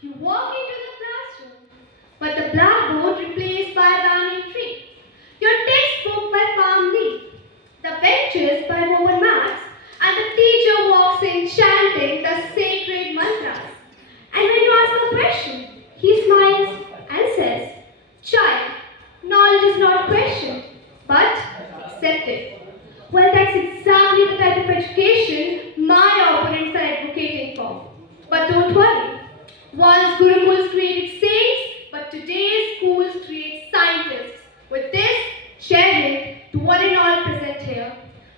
You walk into the classroom, but the blackboard replaced by a banyan tree. Your textbook by palm leaf, the benches by woven mats, and the teacher walks in chanting the sacred mantras. And when you ask a question, he smiles and says, "Child, knowledge is not questioned, but accepted." Well, that's exactly the type of education my opponents are advocating for. But don't worry. Once Gurukuls created saints, but today's schools create scientists. With this, share it to one and all present here.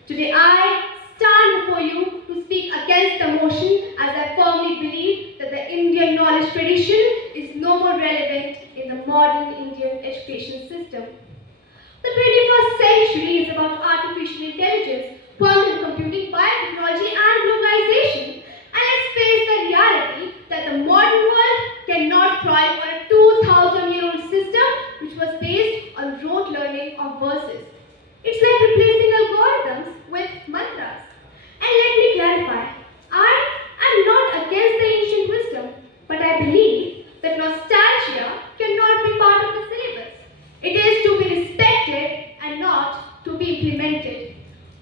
Today I stand before you to speak against the motion as I firmly believe that the Indian knowledge tradition is no more relevant in the modern Indian education system. The 21st century is about artificial intelligence, quantum computing, biotechnology, and globalization. And let's face the reality that the modern world cannot thrive on a 2000-year-old system which was based on rote learning of verses. It's like replacing algorithms with mantras. And let me clarify, I am not against the ancient wisdom, but I believe that nostalgia cannot be part of the syllabus. It is to be respected and not to be implemented.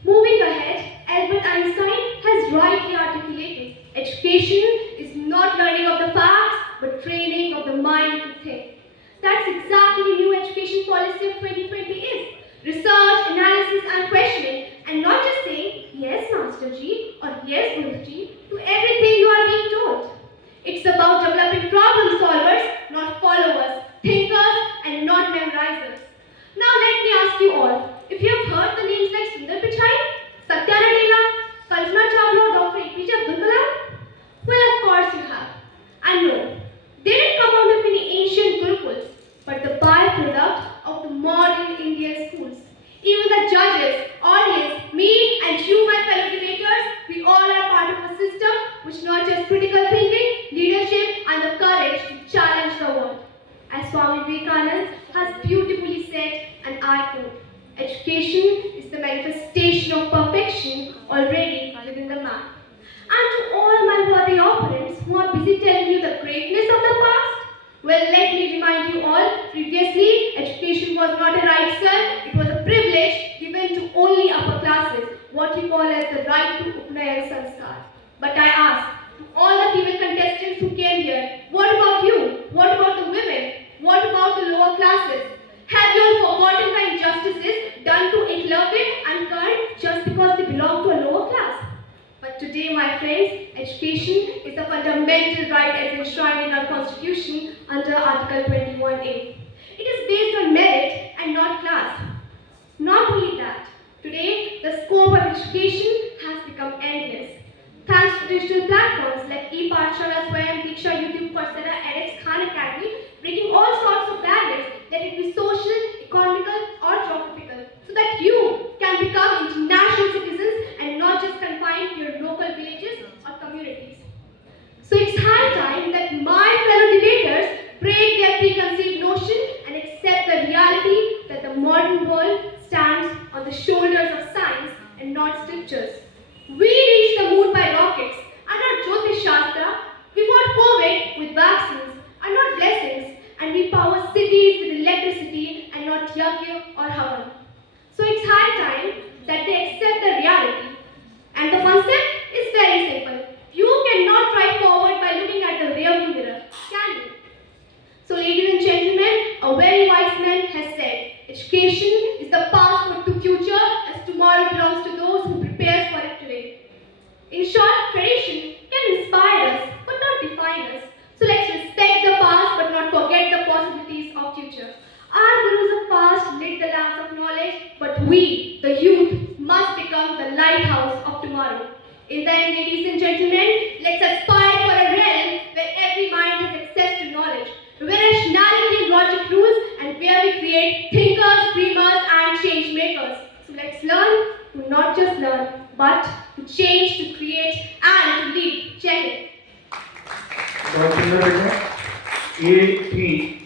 Moving ahead, Albert Einstein has rightly articulated education is not learning of the facts but training of the mind to think. That's exactly new education policy of 2020 is. Research, analysis and questioning and not just saying yes Master Ji or yes Guru Ji to everything you are being told. It's about developing problem solvers, not followers, thinkers and not memorizers. Now let me ask you all, if you have heard the names like Sundar Pichai, Satya Nadella, Kalpana Chawla, or Dr. APJ Abdul Kalam, well of course you have. And no, they didn't come out of any ancient gurukuls, but the byproduct of the modern Indian schools. Even the judges, audience, me and you my fellow debaters, we all are part of a system which nurtures critical thinking, leadership and the courage to challenge the world. As Swami Vivekananda has beautifully said, and I quote, "Education is the manifestation of perfection already within the man." And to all my worthy opponents who are busy telling you the greatness of the past, well, let me remind you all, previously, education was not a right, sir. It was a privilege given to only upper classes, what we call as the right to Upnayan Sanskar. But I ask, to all the female contestants who came here, what about you? What about the women? What about the lower classes? Have you all forgotten the injustices done to Eklavya and Karn just because they belong to a lower class? But today, my friends, education is a fundamental right as enshrined in our constitution under Article 21A. It is based on merit and not class. Not only that, today the scope of education has become endless. Thanks to digital platforms like ePathshala, Swayam, Diksha, YouTube, Coursera, edX, Khan Academy, breaking all sorts of barriers, let it be social, economical or geographical, so that you can become international citizens and not just confined to your local villages or communities. So it's high time that my fellow debaters break their preconceived notion and accept the reality that the modern world stands on the shoulders of science and not scriptures. We reached the moon by rockets and not Jyotish Shastra. We fought COVID with vaccines and not blessings, and we power cities with electricity and not yagya or havan. So it's high time that they accept the reality. And the concept is very simple. You cannot drive forward by looking at the rearview mirror, can you? So ladies and gentlemen, a very wise man has said, education is the passport to future as tomorrow belongs to those who prepare for it today. In short, tradition can inspire us but not define us. So let's respect the past but not forget the possibilities of future. Our gurus of past lit the lamps of knowledge, but we, the youth, must become the lighthouse of tomorrow. In the end, ladies and gentlemen, let's aspire for a realm where every mind has access to knowledge, where rationality and logic rules, and where we create thinkers, dreamers, and change makers. So let's learn to not just learn, but to change, to create, and to lead. Jai Hind. बहुत सुंदर बेटा ये थी